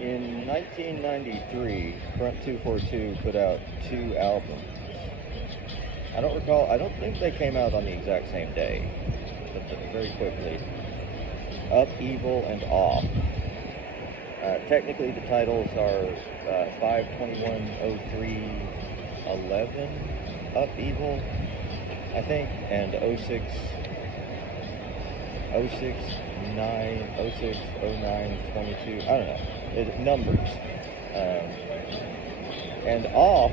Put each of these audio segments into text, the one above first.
In 1993, Front 242 put out two albums. I don't think they came out on the exact same day, but very quickly. Up, Evil, and Off. Technically, the titles are 5/21/03/11, Up, Evil, I think, and 06/09/22. I don't know. It's numbers. And Off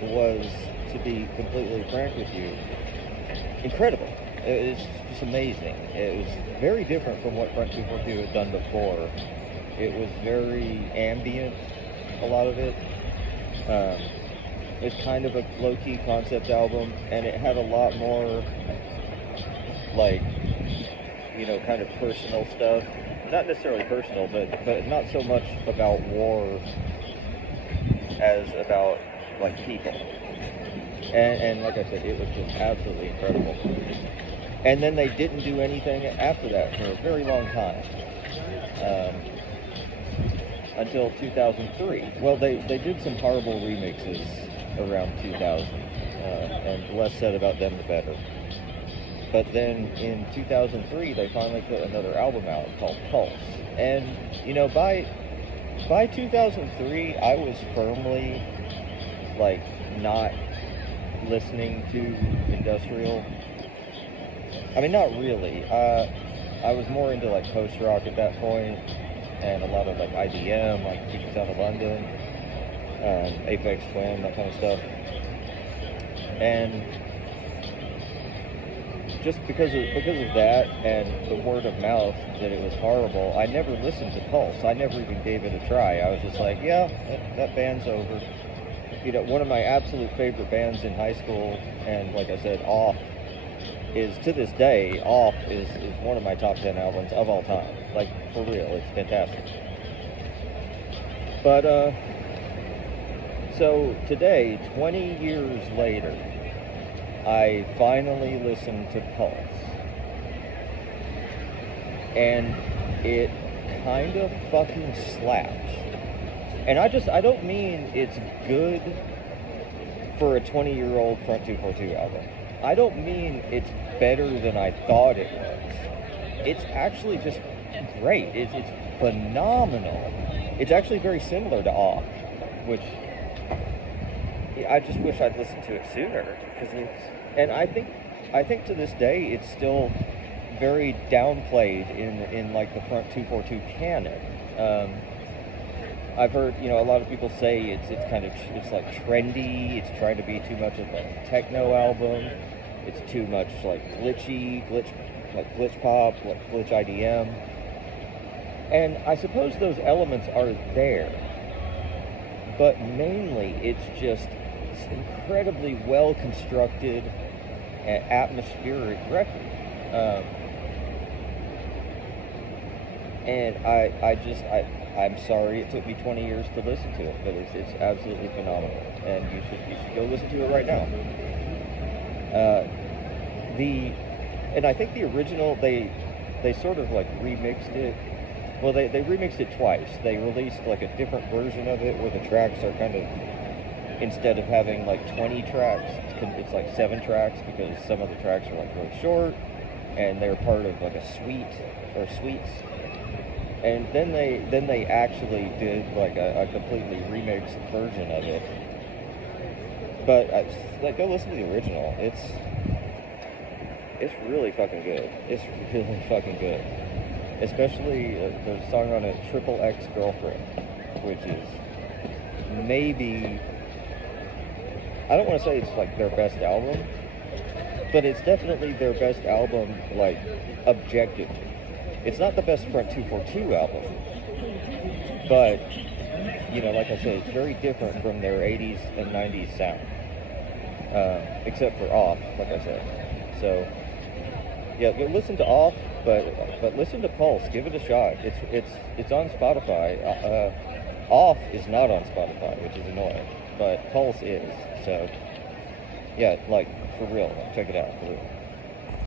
was, to be completely frank with you, incredible. It was just amazing. It was very different from what Front 242 had done before. It was very ambient, a lot of it. It was kind of a low-key concept album, and it had a lot more, like, kind of personal stuff. Not necessarily personal, but not so much about war as about, like, people. And like I said, it was just absolutely incredible. And then they didn't do anything after that for a very long time. Until 2003. Well, they did some horrible remixes around 2000. And the less said about them, the better. But then in 2003, they finally put another album out called Pulse. And, by 2003, I was firmly, like, not listening to industrial. I mean, not really. I was more into, like, post-rock at that point, and a lot of, like, IDM, like Keep It Out of London, Aphex Twin, that kind of stuff. And just because of that and the word of mouth that it was horrible, I never listened to Pulse. I never even gave it a try. I was just like, yeah, that band's over. One of my absolute favorite bands in high school, and like I said, Off is, to this day, Off is one of my top 10 albums of all time. Like, for real, it's fantastic. But, so today, 20 years later, I finally listened to Pulse. And it kind of fucking slaps. And I don't mean it's good for a 20-year-old Front 242 album. I don't mean it's better than I thought it was. It's actually just great. It's phenomenal. It's actually very similar to Off, which I just wish I'd listened to it sooner, and I think to this day it's still very downplayed in like the Front 242 canon. I've heard, a lot of people say it's like trendy. It's trying to be too much of a techno album. It's too much like glitch pop, like glitch IDM. And I suppose those elements are there, but mainly it's just this incredibly well constructed and atmospheric record. And I'm sorry it took me 20 years to listen to it, but it's absolutely phenomenal, and you should go listen to it right now. And I think the original, they sort of like remixed it. Well, they remixed it twice. They released like a different version of it where the tracks are kind of, instead of having like 20 tracks, it's like 7 tracks, because some of the tracks are like really short and they're part of like a suite or suites. And then they actually did like a completely remixed version of it. But go listen to the original. It's really fucking good. It's really fucking good. Especially there's a song on it, Triple X Girlfriend, which is maybe, I don't want to say it's like their best album, but it's definitely their best album, like, objectively. It's not the best Front 242 album, but, like I said, it's very different from their 80s and 90s sound, except for Off, like I said. So, yeah, go listen to Off, but listen to Pulse. Give it a shot. It's on Spotify. Off is not on Spotify, which is annoying, but Pulse is. So, yeah, like, for real, check it out, for real.